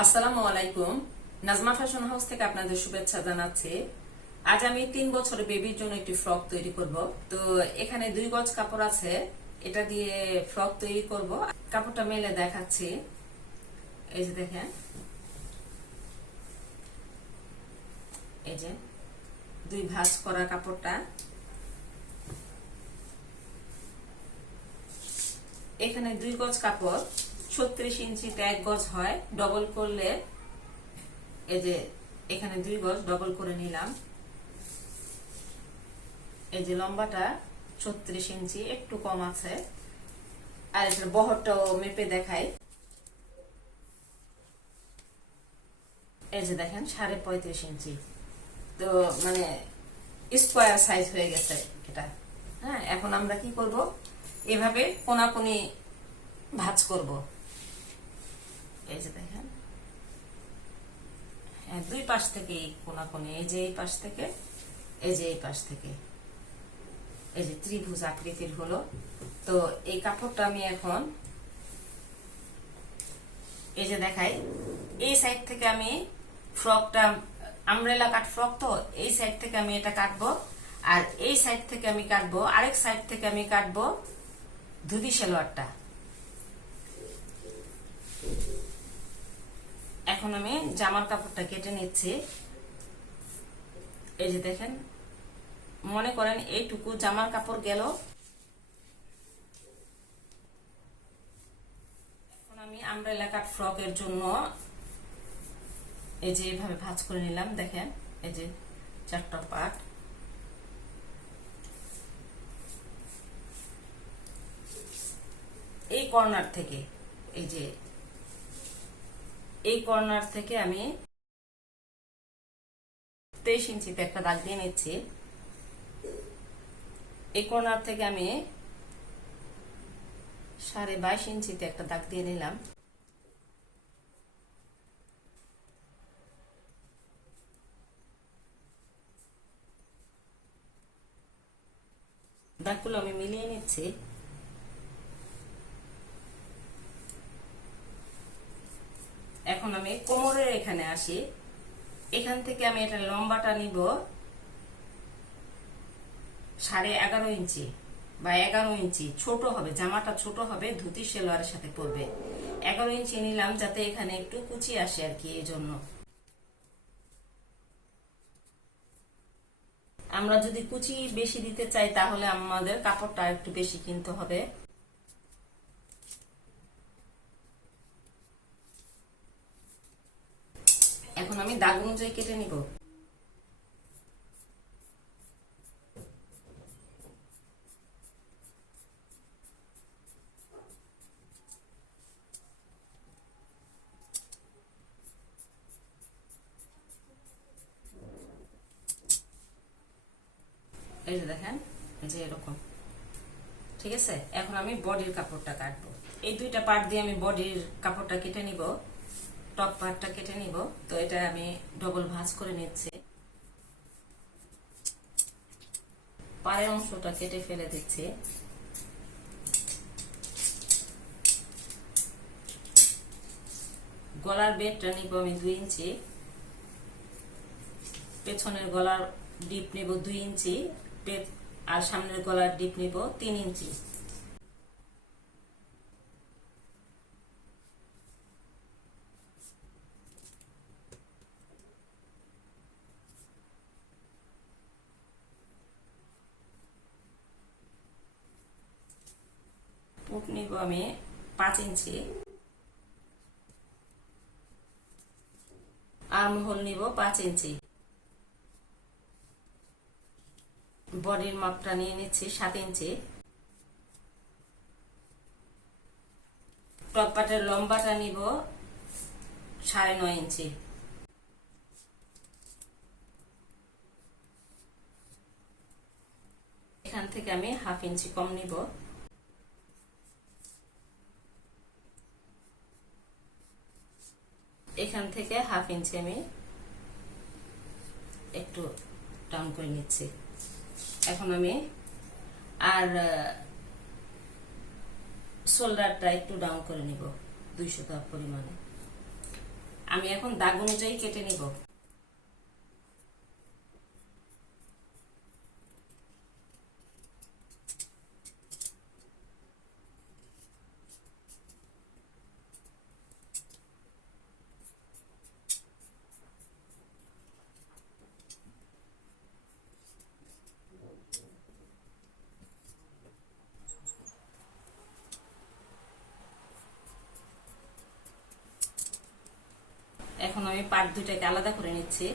আসসালামু আলাইকুম। Nazma fashion house থেকে আপনাদের শুভেচ্ছা জানাচ্ছি। আজ আমি 3 বছরের বেবির জন্য একটি ফ্রক তৈরি করব। তো এখানে 2 গজ কাপড় আছে, এটা দিয়ে ফ্রক তৈরি করব। কাপড়টা মেলে দেখাচ্ছি। এই যে দেখেন, এই যে 2 ভাঁজ করা কাপড়টা। এখানে 2 গজ কাপড় 36 ইঞ্চিতে 1 গজ হয়, ডবল করলে এই যে এখানে 2 গজ ডবল করে নিলাম। এই যে লম্বাটা 36 ইঞ্চি, একটু কম আছে। আর এটার বহরটাও মেপে দেখাই। এই যে দেখেন 35.5 ইঞ্চি। তো মানে স্কোয়ার সাইজ হয়ে গেছে এটা। হ্যাঁ, এখন আমরা কি করব, এভাবে কোনাকুনি ভাঁজ করব। এই যে দেখেন, হ্যাঁ, 2 পাশ থেকে কোনাকুনি, এই যে এই পাশ থেকে, এই যে এই পাশ থেকে, এই যে ত্রিভুজ আকৃতির হলো। তো এই কাপড়টা আমি এখন এই যে দেখাই, এই সাইড থেকে আমি ফ্রকটা, আমব্রেলা কাট ফ্রক, তো এই সাইড থেকে আমি এটা কাটবো, আর এই সাইড থেকে আমি কাটবো, আরেক সাইড থেকে আমি কাটবো ধুতি সালোয়ারটা। এখন আমি জামার কাপড়টা কেটে নিচ্ছি। এই যে দেখেন, মনে করেন এইটুকু জামার কাপড় গেল। এখন আমি আমব্রেলা কাট ফ্রকের জন্য এই যে এইভাবে ভাঁজ করে নিলাম। দেখেন, এই যে 4টা পার্ট। এই কর্নার থেকে, এই যে এই কর্নার থেকে আমি 23 ইঞ্চিতে একটা দাগ দিয়ে নিচ্ছি। এই কর্নার থেকে আমি 22.5 ইঞ্চিতে একটা দাগ দিয়ে নিলাম। দাগগুলো আমি মিলিয়ে নিচ্ছি। এখন আমি কোমরের এখানে আসি। এখান থেকে আমি এটা লম্বাটা নিব 11.5 ইঞ্চি বা 11 ইঞ্চি। ছোট হবে, জামাটা ছোট হবে, ধুতি সালোয়ারের সাথে পরবে। 11 ইঞ্চি নিলাম, যাতে এখানে একটু কুচি আসে আর কি। এই জন্য আমরা যদি কুচি বেশি দিতে চাই, তাহলে আমাদের কাপড়টা একটু বেশি কিনতে হবে। এখন আমি দাগ অনুযায়ী কেটে নিব। এই যে দেখেন, এই যে এরকম। ঠিক আছে, এখন আমি বডির কাপড়টা কাটবো। এই 2টা পার্ট দিয়ে আমি বডির কাপড়টা কেটে নিব, টপ পার্টটা কেটে নিব। তো এটা আমি ডবল ভাঁজ করে নিচ্ছি। পায়ের অংশটা কেটে ফেলে দিচ্ছি। গলার বেডটা নিব আমি 2 ইঞ্চি। পেছনের গলার ডিপ নিব 2 ইঞ্চি, আর সামনের গলার ডিপ নিব 3 ইঞ্চি। পুট নিব আমি 5 ইঞ্চি। আর্মহোল নিব 5 ইঞ্চি। বডির মাপটা নিয়ে নিচ্ছি 7 ইঞ্চি। টপ পার্টের লম্বাটা নিব 9.5 ইঞ্চি। এখান থেকে আমি 1/2 ইঞ্চি কম নিব। এখান থেকে 1/2 ইঞ্চি আমি একটু ডাউন করে নিচ্ছি। এখন আমি আর শোল্ডারটা একটু ডাউন করে নিব 200 পরিমাণে। আমি এখন দাগ অনুযায়ী কেটে নিব। এখন আমি পার্ট দুটাকে আলাদা করে নিচ্ছি।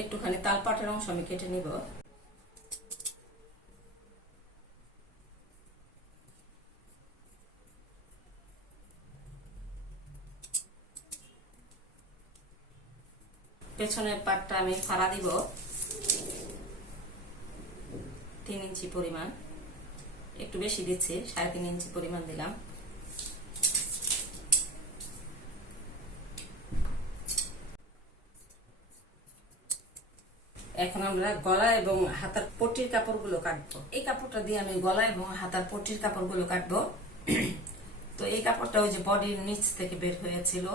একটুখানি তালপাটের অংশ আমি কেটে নিব। পেছনের পাটটা আমি ফাড়া দিব 3 ইঞ্চি পরিমাণ, একটু বেশি দিচ্ছি, 3.5 ইঞ্চি পরিমাণ দিলাম। এখন আমরা গলা এবং হাতার পট্টির কাপড়গুলো কাটবো। এই কাপড়টা দিয়ে আমি গলা এবং হাতার পট্টির কাপড়গুলো কাটবো। তো এই কাপড়টা ওই যে বডির নিচ থেকে বের হয়েছিল।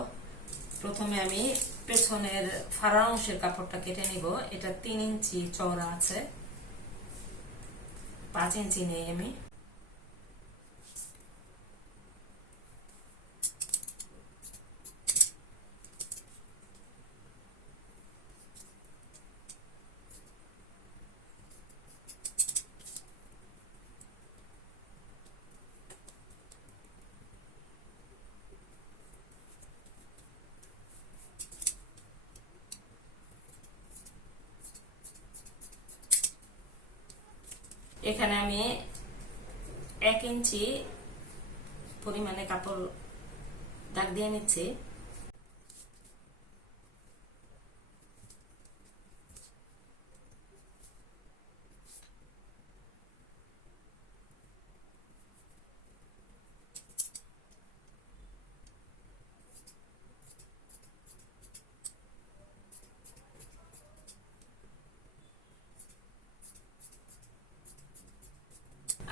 প্রথমে আমি পেছনের ফাড়া অংশের কাপড়টা কেটে নিব। এটা 3 ইঞ্চি চওড়া আছে, 5 ইঞ্চি নেই আমি। এখানে আমি 1 ইঞ্চি পরিমাণে কাপড় দাগ দিয়ে নিচ্ছি।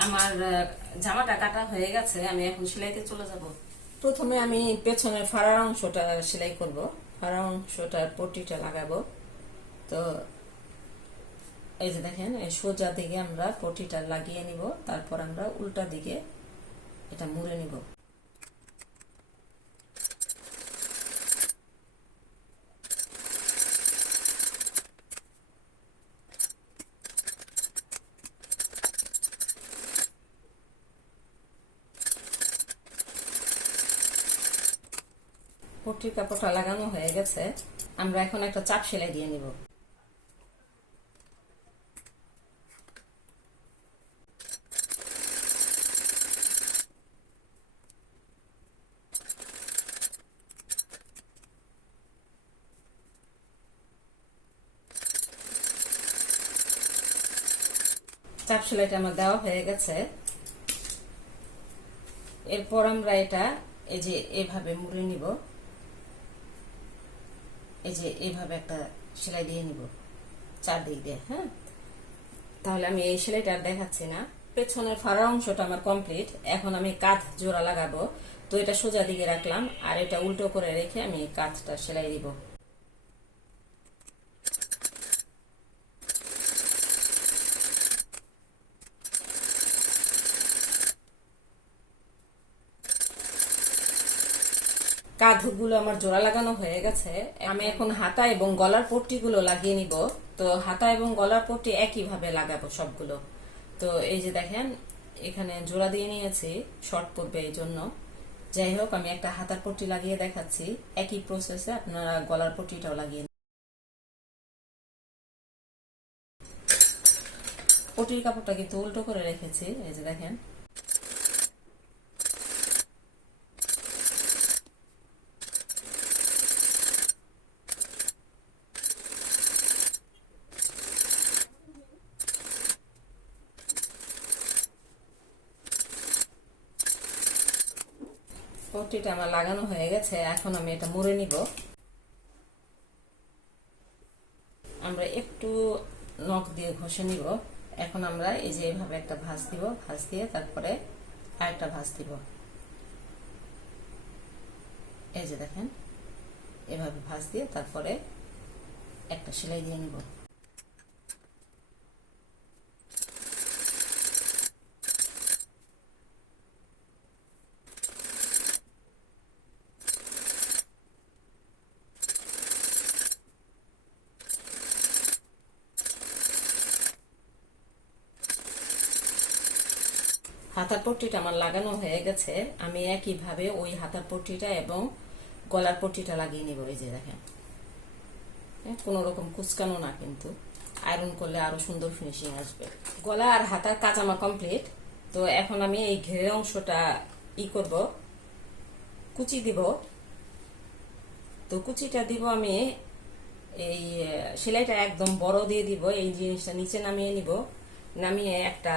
আমার জামাটা কাটা হয়ে গেছে, আমি এখন সেলাইতে চলে যাব। প্রথমে আমি পেছনের ফাড়ার অংশটা সেলাই করব। ফাড়া অংশটার পট্টিটা লাগাবো। তো এই যে দেখেন, এই সোজা দিকে আমরা পট্টিটা লাগিয়ে নিব, তারপর আমরা উল্টা দিকে এটা মুড়ে নিব। পট্টির কাপড়টা লাগানো হয়ে গেছে, আমরা এখন একটা চাপ সেলাই দিয়ে নিব। চাপ সেলাইটা আমার দেওয়া হয়ে গেছে। এরপর আমরা এটা এই যে এভাবে মুড়ে নিব। এই যে এইভাবে একটা সেলাই দিয়ে নিব চারদিক দিয়ে। হ্যাঁ, তাহলে আমি এই সেলাইটা আর দেখাচ্ছি না। পেছনের ফাড়া অংশটা আমার কমপ্লিট। এখন আমি কাঁধ জোড়া লাগাবো। তো এটা সোজা দিকে রাখলাম, আর এটা উল্টো করে রেখে আমি কাঁধটা সেলাই দিব। কাঁধগুলো আমার জোড়া লাগানো হয়ে গেছে। আমি এখন হাতা এবং গলার পট্টিগুলো লাগিয়ে নিব। তো হাতা এবং গলার পট্টি একইভাবে লাগাবো সবগুলো। তো এই যে দেখেন, এখানে জোড়া দিয়ে নিয়েছি, শর্ট পড়বে এই জন্য। যাই হোক, আমি একটা হাতার পট্টি লাগিয়ে দেখাচ্ছি। একই প্রসেসে আপনারা গলার পট্টিটাও লাগিয়ে। পট্টির কাপড়টা কিন্তু উল্টো করে রেখেছি, এই যে দেখেন। পট্টিটা আমার লাগানো হয়ে গেছে, এখন আমি এটা মুড়ে নিব। আমরা একটু নখ নখ দিয়ে ঘষে নিব। এখন আমরা এই যে এভাবে একটা ভাঁজ দিব, ভাঁজ দিয়ে তারপরে আরেকটা ভাঁজ দিব। এই যে দেখেন এভাবে ভাঁজ দিয়ে তারপরে একটা সেলাই দিয়ে নিব। হাতার পট্টিটা আমার লাগানো হয়ে গেছে। আমি একইভাবে ওই হাতার পট্টিটা এবং গলার পট্টিটা লাগিয়ে নিব। এই যে দেখেন কোনো রকম কুচকানো না, কিন্তু আয়রন করলে আরো সুন্দর ফিনিশিং আসবে। গলা আর হাতার কাজ আমার কমপ্লিট। তো এখন আমি এই ঘেরের অংশটা করব, কুচি দিব। তো কুচিটা দিব আমি এই সেলাইটা একদম বড় দিয়ে দিব। এই জিনিসটা নিচে নামিয়ে নিব, নামিয়ে একটা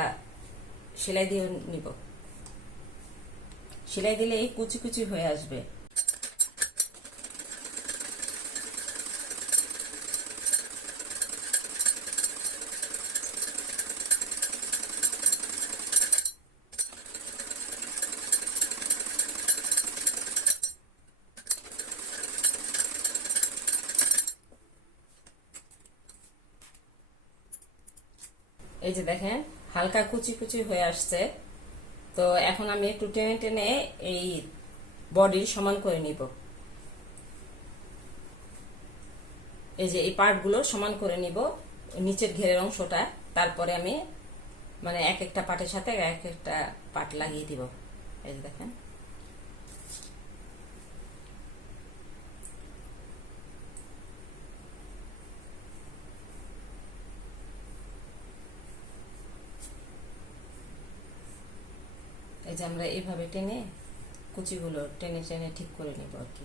সেলাই দিয়ে নিব। সেলাই দিলে এই কুচি কুচি হয়ে আসবে। এই যে দেখেন হালকা কুচি কুচি হয়ে আসছে। তো এখন আমি একটু টেনে টেনে এই বডির সমান করে নিব। এই যে এই পার্টগুলো সমান করে নিব, নিচের ঘেরের অংশটা। তারপরে আমি মানে এক একটা পার্টের সাথে এক একটা পার্ট লাগিয়ে দিব। এই যে দেখেন এই যে আমরা এইভাবে টেনে কুচিগুলো টেনে টেনে ঠিক করে নিব আর কি।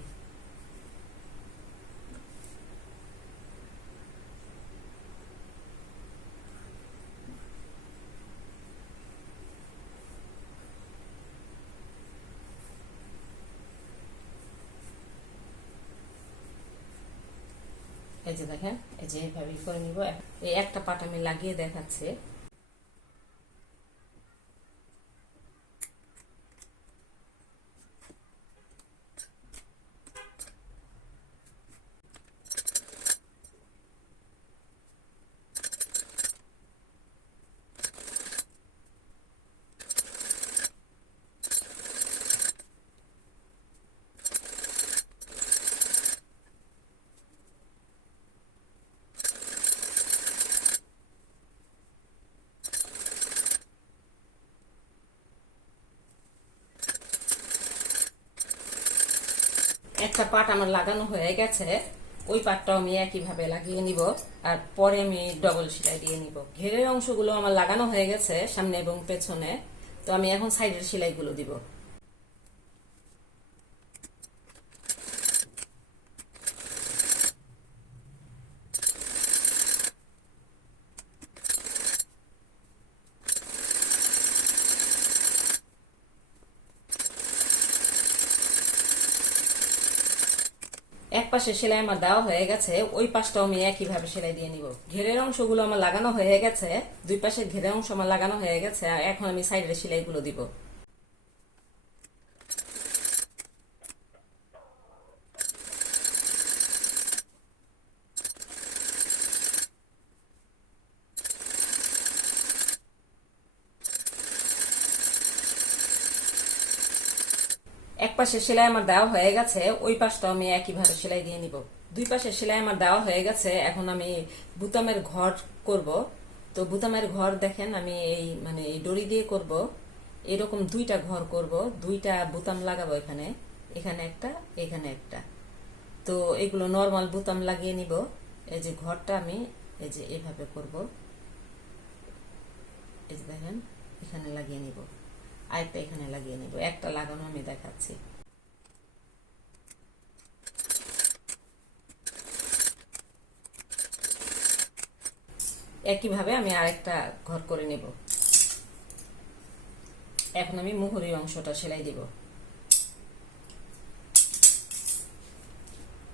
এই যে দেখেন এই যে এইভাবে করে নিব। এই একটা পার্ট আমি লাগিয়ে দেখাচ্ছি। একটা পার্ট আমার লাগানো হয়ে গেছে, ওই পার্টটাও আমি একইভাবে লাগিয়ে নিব। আর পরে আমি ডবল সেলাই দিয়ে নিব। ঘেরের অংশগুলো আমার লাগানো হয়ে গেছে সামনে এবং পেছনে। তো আমি এখন সাইডের সেলাইগুলো দিব। এক পাশে সেলাই আমার দেওয়া হয়ে গেছে, ওই পাশটাও আমি একইভাবে সেলাই দিয়ে নিব। ঘেরের অংশগুলো আমার লাগানো হয়ে গেছে, দুই পাশের ঘেরের অংশ আমার লাগানো হয়ে গেছে। এখন আমি সাইডের সেলাইগুলো দিব। এক পাশে সেলাই আমার দেওয়া হয়ে গেছে, ওই পাশটাও আমি একইভাবে সেলাই দিয়ে নিব। দুই পাশে সেলাই আমার দেওয়া হয়ে গেছে। এখন আমি বুতামের ঘর করব। তো বুতামের ঘর দেখেন আমি এই মানে এই দড়ি দিয়ে করব। এরকম দুইটা ঘর করব, দুইটা বুতাম লাগাবো। এখানে এখানে একটা, এখানে একটা। তো এগুলো নরমাল বুতাম লাগিয়ে নিব। এই যে ঘরটা আমি এই যে এইভাবে করব। এই যে দেখেন এখানে লাগিয়ে নিব, আরেকটা এখানে লাগিয়ে নিব। একটা লাগানো আমি দেখাচ্ছি। একইভাবে আমি আরেকটা ঘর করে নেব। এখন আমি মুহুরির অংশটা সেলাই দিব।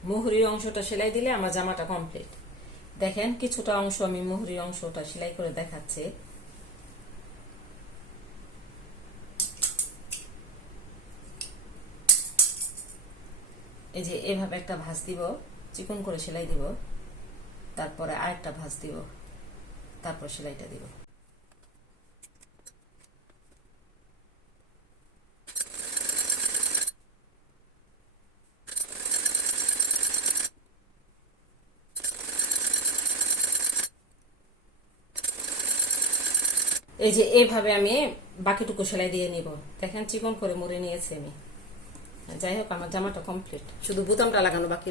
মুহুরির অংশটা সেলাই দিলে আমার জামাটা কমপ্লিট। দেখেন কিছুটা অংশ আমি মুহুরির অংশটা সেলাই করে দেখাচ্ছি। এই যে এভাবে একটা ভাঁজ দিব, চিকন করে সেলাই দিব, তারপরে আরেকটা ভাঁজ দিব, তারপর সেলাইটা দিব। এই যে এইভাবে আমি বাকিটুকু সেলাই দিয়ে নিব। দেখেন চিকন করে মুড়ে নিয়েছি আমি। যাই হোক, আমার জামাটা কমপ্লিট, শুধু বোতামটা লাগানো বাকি।